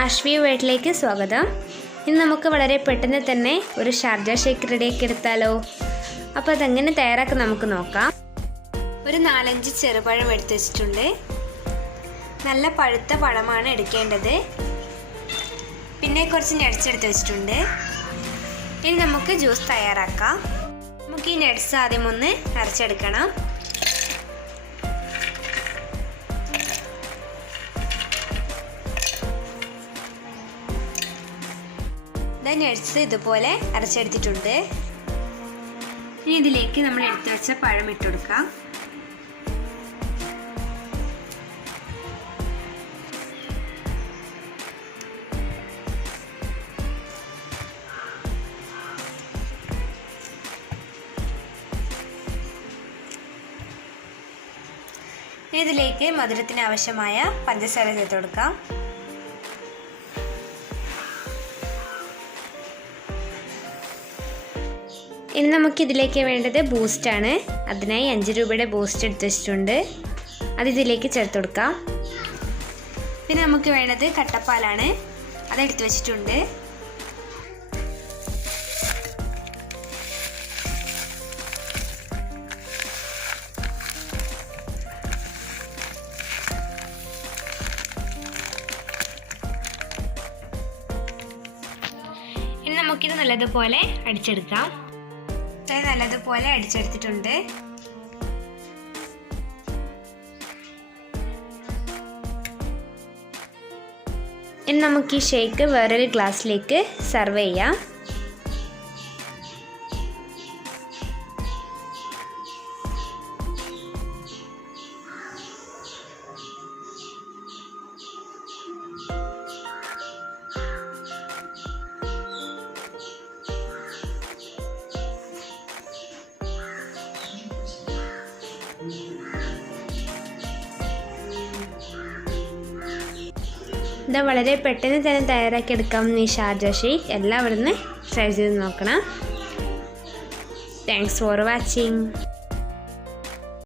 ആശ്വിയ വീട്ടിലേക്ക് സ്വാഗതം. ഇന്ന് നമുക്ക് വളരെ പെട്ടെന്ന് തന്നെ ഒരു ഷാർജ ഷേക്ക് റെഡിയാക്കി എടുത്താലോ. അപ്പോൾ അതെങ്ങനെ തയ്യാറാക്കി നമുക്ക് നോക്കാം. ഒരു 4-5 ചെറുപഴം എടുത്ത് വെച്ചിട്ടുണ്ട്. നല്ല പഴുത്ത പഴമാണ് എടുക്കേണ്ടത്. പിന്നെ കുറച്ച് നട്ട്സ് എടുത്ത് വെച്ചിട്ടുണ്ട്. ഇനി നമുക്ക് ജ്യൂസ് തയ്യാറാക്കാം. നമുക്ക് ഈ നട്ട്സ് ആദ്യം ഒന്ന് അരച്ചെടുക്കണം. നട്ട്സ് ഇതുപോലെ അരച്ചെടുത്തിട്ടുണ്ട്. ഇനി ഇതിലേക്ക് നമ്മൾ എടുത്തു വെച്ച പഴം ഇട്ട് കൊടുക്കാം. ഇതിലേക്ക് മധുരത്തിന് ആവശ്യമായ പഞ്ചസാര ചേർത്ത് കൊടുക്കാം. ഇനി നമുക്കിതിലേക്ക് വേണ്ടത് ബൂസ്റ്റാണ്. അതിനായി 5 രൂപയുടെ ബൂസ്റ്റ് എടുത്ത് വെച്ചിട്ടുണ്ട്. അത് ഇതിലേക്ക് ചേർത്ത് കൊടുക്കാം. പിന്നെ നമുക്ക് വേണ്ടത് കട്ടപ്പാലാണ്. അതെടുത്ത് വെച്ചിട്ടുണ്ട്. ഇനി നമുക്കിത് നല്ലതുപോലെ അടിച്ചെടുക്കാം. നല്ലതുപോലെ അടിച്ചെടുത്തിട്ടുണ്ട്. ഇനി നമുക്ക് ഈ ഷേക്ക് വേറൊരു ഗ്ലാസ്സിലേക്ക് സെർവ് ചെയ്യാം. ഇത് വളരെ പെട്ടെന്ന് തന്നെ തയ്യാറാക്കി എടുക്കാവുന്ന ഈ ഷാർജ ഷേക്ക് എല്ലാവരും ട്രൈ ചെയ്ത് നോക്കണം. Thanks for watching.